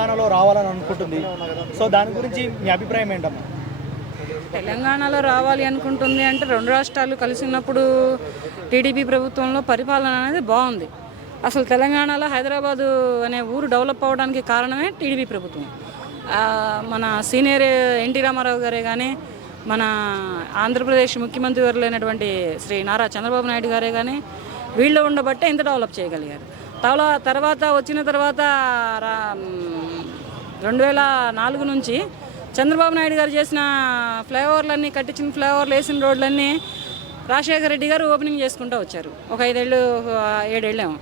తెలంగాణలో రావాలని అనుకుంటుంది. సో దాని గురించి మీ అభిప్రాయం ఏంటమ్మా? తెలంగాణలో రావాలి అనుకుంటుంది అంటే రెండు రాష్ట్రాలు కలిసి ఉన్నప్పుడు టీడీపీ ప్రభుత్వంలో పరిపాలన అనేది బాగుంది. అసలు తెలంగాణలో హైదరాబాదు అనే ఊరు డెవలప్ అవ్వడానికి కారణమే టీడీపీ ప్రభుత్వం. మన సీనియర్ ఎన్టీ రామారావు గారే కానీ, మన ఆంధ్రప్రదేశ్ ముఖ్యమంత్రి వర్యులైనటువంటి శ్రీ నారా చంద్రబాబు నాయుడు గారే కానీ వీళ్ళు ఉండబట్టే ఇంత డెవలప్ చేయగలిగారు. తర్వాత వచ్చిన తర్వాత 2004 నుంచి చంద్రబాబు నాయుడు గారు చేసిన ఫ్లైఓవర్లన్నీ కట్టించిన ఫ్లైఓవర్లు వేసిన రోడ్లన్నీ రాజశేఖర రెడ్డి గారు ఓపెనింగ్ చేసుకుంటూ వచ్చారు. ఒక 5 ఏళ్ళు 7 ఏళ్ళేమో.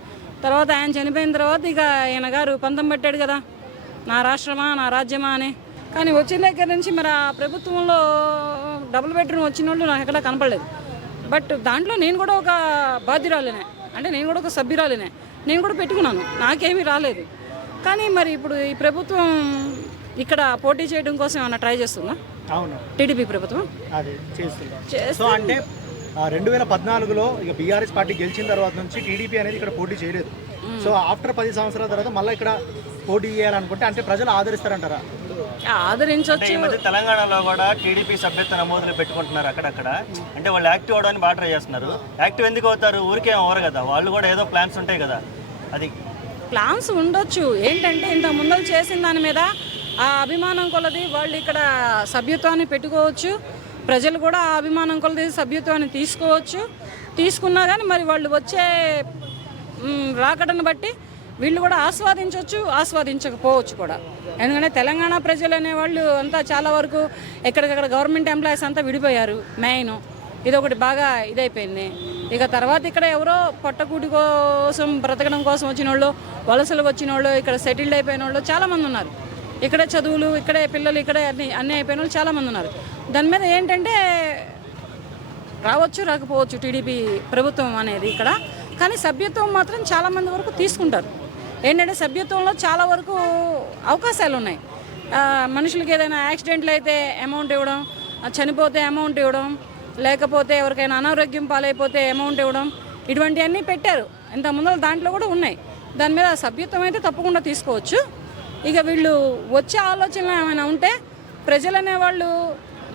తర్వాత ఆయన చనిపోయిన తర్వాత ఇక ఆయన గారు పంతం పెట్టాడు కదా, నా రాష్ట్రమా నా రాజ్యమా అని. కానీ వచ్చిన దగ్గర నుంచి మరి ఆ ప్రభుత్వంలో డబుల్ బెడ్రూమ్ వచ్చిన వాళ్ళు నాకు ఎక్కడా కనపడలేదు. బట్ దాంట్లో నేను కూడా ఒక బాధ్యురాలినే, అంటే నేను కూడా ఒక సభ్యురాలినే, నేను కూడా పెట్టుకున్నాను, నాకేమీ రాలేదు. కానీ మరి ఇప్పుడు ఈ ప్రభుత్వం ఇక్కడ పోటీ చేయడం కోసం ఏమైనా ట్రై చేస్తుందా? అవును, టీడీపీ ప్రభుత్వం అది చేస్తుంది. సో అంటే 2014లో ఇక బీఆర్ఎస్ పార్టీ గెలిచిన తర్వాత నుంచి టీడీపీ అనేది ఇక్కడ పోటీ చేయలేదు. సో ఆఫ్టర్ 10 సంవత్సరాల తర్వాత మళ్ళీ ఇక్కడ పోటీ చేయాలనుకుంటే అంటే ప్రజలు ఆదరిస్తారంటారా? ఆదరించవచ్చు. ఈ మధ్య తెలంగాణలో కూడా టీడీపీ సభ్యత్వ నమోదులు పెట్టుకుంటున్నారు అక్కడక్కడ. అంటే వాళ్ళు యాక్టివ్ అవడానికి బాగా ట్రై చేస్తున్నారు. యాక్టివ్ ఎందుకు అవుతారు? ఊరికే అవ్వరు కదా, వాళ్ళు కూడా ఏదో ప్లాన్స్ ఉంటాయి కదా. అది ప్లాన్స్ ఉండొచ్చు. ఏంటంటే ఇంత ముందలు చేసిన దాని మీద ఆ అభిమానం కొలది వాళ్ళు ఇక్కడ సభ్యత్వాన్ని పెట్టుకోవచ్చు. ప్రజలు కూడా ఆ అభిమానం కొలది సభ్యత్వాన్ని తీసుకోవచ్చు. తీసుకున్నా కానీ మరి వాళ్ళు వచ్చే రాకడను బట్టి వీళ్ళు కూడా ఆస్వాదించవచ్చు, ఆస్వాదించకపోవచ్చు కూడా. ఎందుకంటే తెలంగాణ ప్రజలు అనేవాళ్ళు అంతా చాలా వరకు ఎక్కడికక్కడ గవర్నమెంట్ ఎంప్లాయీస్ అంతా విడిపోయారు. మెయిన్ ఇదొకటి బాగా ఇదైపోయింది. ఇక తర్వాత ఇక్కడ ఎవరో పొట్టకూటి కోసం బ్రతకడం కోసం వచ్చిన వాళ్ళు, వలసలు వచ్చిన వాళ్ళు, ఇక్కడ సెటిల్డ్ అయిపోయిన వాళ్ళు చాలామంది ఉన్నారు. ఇక్కడే చదువులు, ఇక్కడే పిల్లలు, ఇక్కడే అన్నీ అయిపోయిన వాళ్ళు చాలామంది ఉన్నారు. దాని మీద ఏంటంటే రావచ్చు రాకపోవచ్చు టీడీపీ ప్రభుత్వం అనేది ఇక్కడ. కానీ సభ్యత్వం మాత్రం చాలామంది వరకు తీసుకుంటారు. ఏంటంటే సభ్యత్వంలో చాలా వరకు అవకాశాలు ఉన్నాయి. మనుషులకి ఏదైనా యాక్సిడెంట్లు అయితే అమౌంట్ ఇవ్వడం, చనిపోతే అమౌంట్ ఇవ్వడం, లేకపోతే ఎవరికైనా అనారోగ్యం పాలైపోతే అమౌంట్ ఇవ్వడం, ఇటువంటివన్నీ పెట్టారు. ఇంత ముందర దాంట్లో కూడా ఉన్నాయి. దాని మీద సభ్యత్వం అయితే తప్పకుండా తీసుకోవచ్చు. ఇక వీళ్ళు వచ్చే ఆలోచనలు ఏమైనా ఉంటే ప్రజలు అనేవాళ్ళు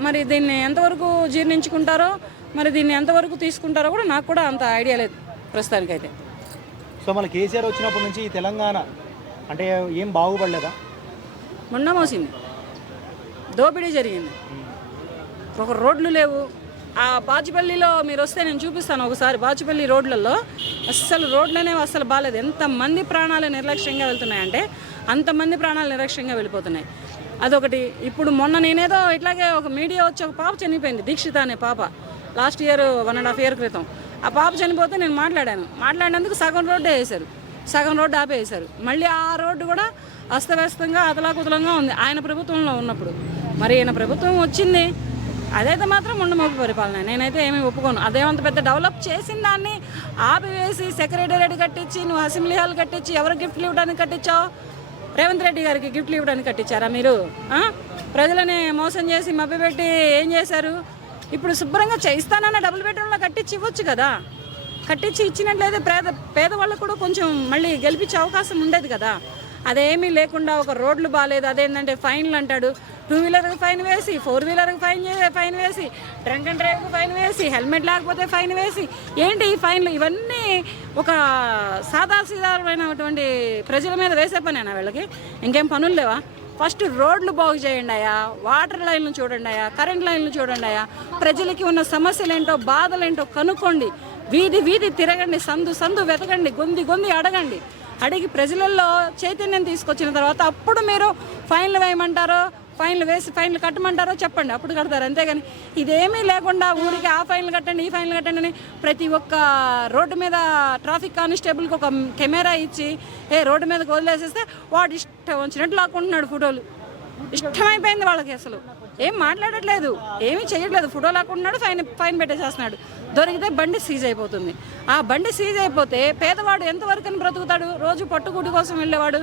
మరి దీన్ని ఎంతవరకు జీర్ణించుకుంటారో, మరి దీన్ని ఎంతవరకు తీసుకుంటారో కూడా నాకు కూడా అంత ఐడియా లేదు ప్రస్తుతానికైతే. సో మన కేసీఆర్ వచ్చినప్పటి నుంచి ఈ తెలంగాణ అంటే ఏం బాగుపడలేదా? మొన్న మోసింది, దోపిడీ జరిగింది, ఒక రోడ్లు లేవు. ఆ బాచుపల్లిలో మీరు వస్తే నేను చూపిస్తాను ఒకసారి. బాచుపల్లి రోడ్లలో అస్సలు రోడ్లు అనేవి అస్సలు బాగాలేదు. ఎంతమంది ప్రాణాలు నిర్లక్ష్యంగా వెళ్తున్నాయంటే అంతమంది ప్రాణాలు నిర్లక్ష్యంగా వెళ్ళిపోతున్నాయి. అదొకటి. ఇప్పుడు మొన్న నేనేదో ఇట్లాగే ఒక మీడియా వచ్చి ఒక పాప చనిపోయింది, దీక్షిత అనే పాప, లాస్ట్ ఇయర్ 1.5 year క్రితం. ఆ పాప చనిపోతే నేను మాట్లాడినందుకు సగం రోడ్డు వేసారు, సగం రోడ్డు ఆపేసారు. మళ్ళీ ఆ రోడ్డు కూడా అస్తవ్యస్తంగా అతలాకుతలంగా ఉంది ఆయన ప్రభుత్వంలో ఉన్నప్పుడు. మరి ఈయన ప్రభుత్వం వచ్చింది, అదైతే మాత్రం ఉండమోపు పరిపాలన. నేనైతే ఏమీ ఒప్పుకోను. అదేమంత పెద్ద డెవలప్ చేసిన దాన్ని ఆపివేసి సెక్రటేరియట్ కట్టించి, నువ్వు అసెంబ్లీ హాల్ కట్టించి, ఎవరు గిఫ్ట్లు ఇవ్వడానికి కట్టించావు? రేవంత్ రెడ్డి గారికి గిఫ్ట్లు ఇవ్వడానికి కట్టించారా మీరు? ప్రజలని మోసం చేసి మభ్యపెట్టి ఏం చేశారు? ఇప్పుడు శుభ్రంగా చేయిస్తానన్న డబుల్ బెడ్రూమ్లో కట్టించి ఇవ్వచ్చు కదా. కట్టించి ఇచ్చినట్లయితే పేదవాళ్ళకు కూడా కొంచెం మళ్ళీ గెలిపించే అవకాశం ఉండేది కదా. అదేమీ లేకుండా ఒక రోడ్లు బాగాలేదు, అదేంటంటే ఫైన్లు అంటాడు. 2-వీలర్కి ఫైన్ వేసి, 4-వీలర్కి ఫైన్ వేసి, డ్రంక్ అండ్ డ్రైవ్కి ఫైన్ వేసి, హెల్మెట్ లేకపోతే ఫైన్ వేసి, ఏంటి ఈ ఫైన్లు? ఇవన్నీ ఒక సాదాసీదామైనటువంటి ప్రజల మీద వేసే పనేనా వీళ్ళకి? ఇంకేం పనులు లేవా? ఫస్ట్ రోడ్లు బాగు చేయండి అయ్యా, వాటర్ లైన్లు చూడండి అయ్యా, కరెంట్ లైన్లు చూడండి అయ్యా. ప్రజలకి ఉన్న సమస్యలు ఏంటో, బాధలు ఏంటో కనుక్కోండి. వీధి తిరగండి, సందు వెతకండి, గొంది అడగండి. అడిగి ప్రజలలో చైతన్యం తీసుకొచ్చిన తర్వాత అప్పుడు మీరు ఫైన్లు వేయమంటారో, ఫైన్లు వేసి ఫైన్లు కట్టమంటారో చెప్పండి, అప్పుడు కడతారు. అంతేగాని ఇదేమీ లేకుండా ఊరికి ఆ ఫైన్లు కట్టండి, ఈ ఫైన్లు కట్టండి అని ప్రతి ఒక్క రోడ్డు మీద ట్రాఫిక్ కానిస్టేబుల్కి ఒక కెమెరా ఇచ్చి రోడ్డు మీదకి వదిలేసేస్తే వాడు ఇష్టం వచ్చినట్లు లాక్కుంటున్నాడు ఫోటోలు. ఇష్టమైపోయింది వాళ్ళకి. అసలు ఏం మాట్లాడట్లేదు, ఏమీ చేయట్లేదు. ఫోటో లాక్కుంటున్నాడు, ఫైన్ పెట్టేసేస్తున్నాడు. దొరికితే బండి సీజ్ అయిపోతుంది. ఆ బండి సీజ్ అయిపోతే పేదవాడు ఎంతవరకు బ్రతుకుతాడు? రోజు పట్టుకూటి కోసం వెళ్ళేవాడు